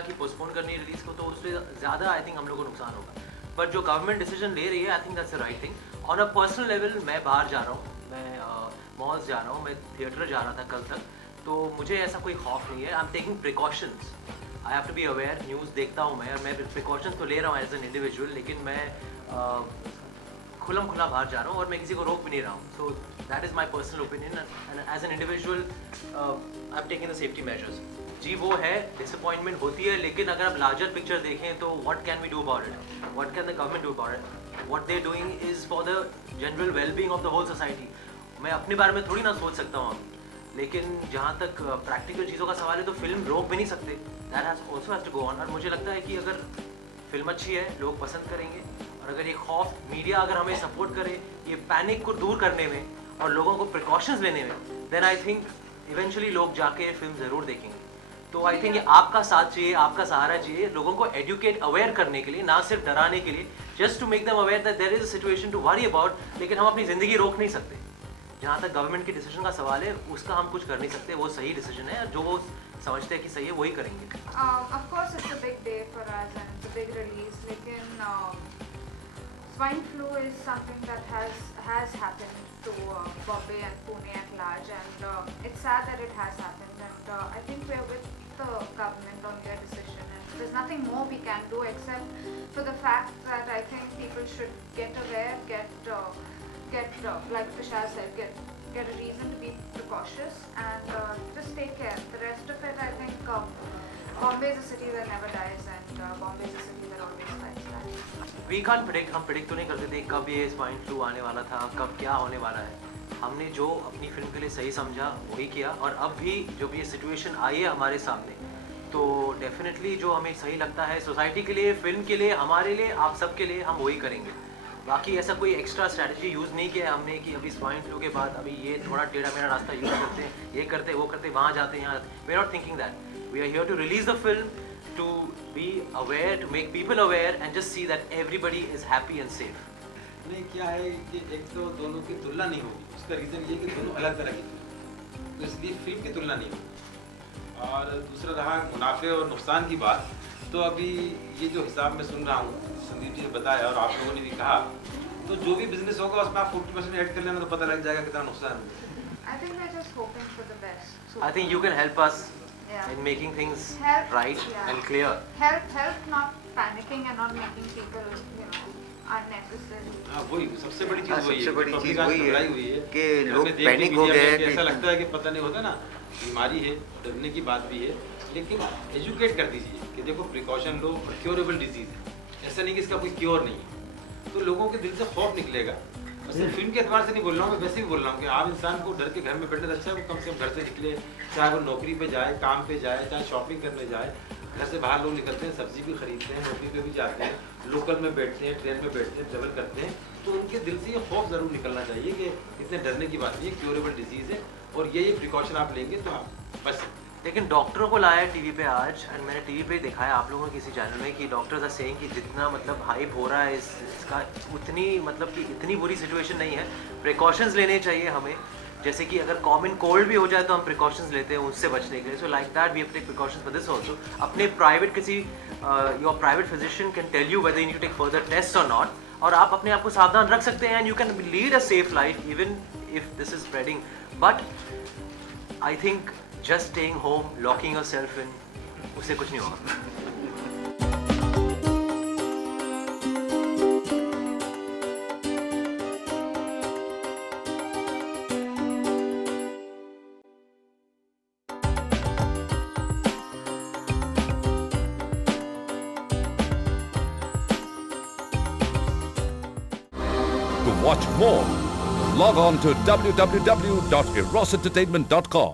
सोचा कि पोस्टपोन करनी है रिलीज़ को, तो उससे ज़्यादा आई थिंक हम लोग को नुकसान होगा। बट जो गवर्नमेंट डिसीजन ले रही है, I think that's the right thing. On a personal level मैं बाहर जा रहा हूँ, मैं मॉल्स जा रहा हूँ, मैं थिएटर जा रहा था कल तक, तो मुझे ऐसा कोई खौफ नहीं है। I am taking precautions, I have to be aware. News देखता हूँ मैं, और मैं प्रिकॉशंस तो ले रहा हूँ एज एन इंडिविजुअल, लेकिन मैं खुला बाहर जा रहा हूँ और मैं किसी को रोक भी नहीं रहा हूँ। So that is my personal opinion, and as an individual I am taking the safety measures. जी वो है, डिसअपॉइंटमेंट होती है, लेकिन अगर आप लार्जर पिक्चर देखें तो what can we do about it, what can the government do about it, what they doing is for the general wellbeing of the whole society. मैं अपने बारे में थोड़ी ना सोच सकता हूँ, लेकिन जहाँ तक प्रैक्टिकल चीज़ों का सवाल है तो फिल्म रोक भी नहीं सकते, that has also has to go on. और मुझे लगता है कि अगर फिल्म अच्छी है, लोग पसंद करेंगे, और अगर ये खौफ, मीडिया अगर हमें सपोर्ट करे ये पैनिक को दूर करने में और लोगों को प्रिकॉशंस लेने में, देन आई थिंक इवेंचुअली लोग जाके फिल्म ज़रूर देखेंगे। तो आई थिंक ये आपका साथ चाहिए, आपका सहारा चाहिए, लोगों को एजुकेट अवेयर करने के लिए, ना सिर्फ डराने के लिए, just to make them aware that there is a situation to worry about. लेकिन हम अपनी ज़िंदगी रोक नहीं सकते। जहाँ तक गवर्नमेंट के डिसीजन का सवाल है, उसका हम कुछ कर नहीं सकते। वो सही डिसीजन है, जो वो समझते हैं कि सही है वही करेंगे। Of course it's a big day for us and it's a big release, लेकिन swine flu is something that has happened to Bombay and Pune at large, and it's sad that it has happened, and I think we're with the government on their decision, and there's nothing more we can do except for the fact that I think people should get aware, get like Tushar said, get a reason to be precautious, and just take care. The rest of it, I think Bombay is a city that never dies, and Bombay is a city that always fights back. We can't predict, हम predict तो नहीं करते थे कब ये swine flu आने वाला था, कब क्या होने वाला है। हमने जो अपनी फिल्म के लिए सही समझा वही किया, और अब भी जब ये सिचुएशन आई है हमारे सामने, तो डेफिनेटली जो हमें सही लगता है सोसाइटी के लिए, फिल्म के लिए, हमारे लिए, आप सबके लिए, हम वही करेंगे। बाकी ऐसा कोई एक्स्ट्रा स्ट्रैटेजी यूज़ नहीं किया हमने कि अभी स्वाइन फ्लू के बाद अभी ये थोड़ा टेढ़ा मेरा रास्ता यूज़ करते हैं, ये करते वो करते, वहाँ जाते हैं, यहाँ। We are not thinking that, we are here to release the film, to be aware, to make people aware, and just see that everybody is happy and safe. नहीं, क्या है कि एक तो दोनों की तुलना नहीं होगी, उसका रीज़न ये कि दोनों अलग तरह की फिल्म, तो इसलिए फिल्म की तुलना नहीं होगी। और दूसरा रहा मुनाफे और नुकसान की बात, तो अभी ये जो हिसाब में सुन रहा हूँ, संदीप जी ने बताया और आप लोगों ने भी कहा, तो जो भी बिजनेस होगा उसमें आप 40% ऐड कर लेना तो पता लग जाएगा कितना नुकसान है। I think we're just hoping for the best. So I think you can help us Yeah. in making things Help, right yeah. and clear. help not panicking and not making people, unnecessary. हाँ, वही सबसे बड़ी हाँ, चीज़ वही सबसे है, बड़ी public चीज़ आज वही है घबराई हुई है कि हमें लोग देख के पैनिक हो मीडिया गए में हैं ऐसा कि लगता है कि पता नहीं होता ना, बीमारी है, डरने की बात भी है, लेकिन एजुकेट कर दीजिए कि देखो प्रिकॉशन लो, क्योरेबल डिजीज़ है, ऐसा नहीं कि इसका कोई क्योर नहीं है, तो लोगों के दिल से खौफ निकलेगा। सिर्फ फिल्म के एतबार से नहीं बोल रहा हूँ, मैं वैसे भी बोल रहा हूँ कि आम इंसान को डर के घर में बैठने से अच्छा है वो कम से कम घर से निकले, चाहे वो नौकरी पे जाए, काम पे जाए, चाहे शॉपिंग करने जाए। घर से बाहर लोग निकलते हैं, सब्जी भी खरीदते हैं, नौकरी पे भी जाते हैं, लोकल में बैठते हैं, ट्रेन में बैठते हैं, ट्रेवल करते हैं, तो उनके दिल से ये खौफ ज़रूर निकलना चाहिए कि इतने डरने की बात नहीं है, क्योरेबल डिजीज़ है, और ये प्रिकॉशन आप लेंगे तो आप बच सकते हैं। लेकिन डॉक्टरों को लाया टीवी पे आज, एंड मैंने टीवी पे दिखाया आप लोगों ने किसी चैनल में कि डॉक्टर्स आर सेइंग कि जितना मतलब हाइप हो रहा है इसका उतनी मतलब कि इतनी बुरी सिचुएशन नहीं है। प्रिकॉशंस लेने चाहिए हमें, जैसे कि अगर कॉमन कोल्ड भी हो जाए तो हम प्रिकॉशंस लेते हैं उससे बचने के लिए। So like that we have to take precautions for this also. अपने प्राइवेट किसी your private physician can tell you whether you need to take further test और नॉट, और आप अपने आप को सावधान रख सकते हैं, and you can lead a safe life even if this is spreading. But I think just staying home, locking yourself in, उससे कुछ नहीं होगा। To watch more, log on to www.erosentertainment.com.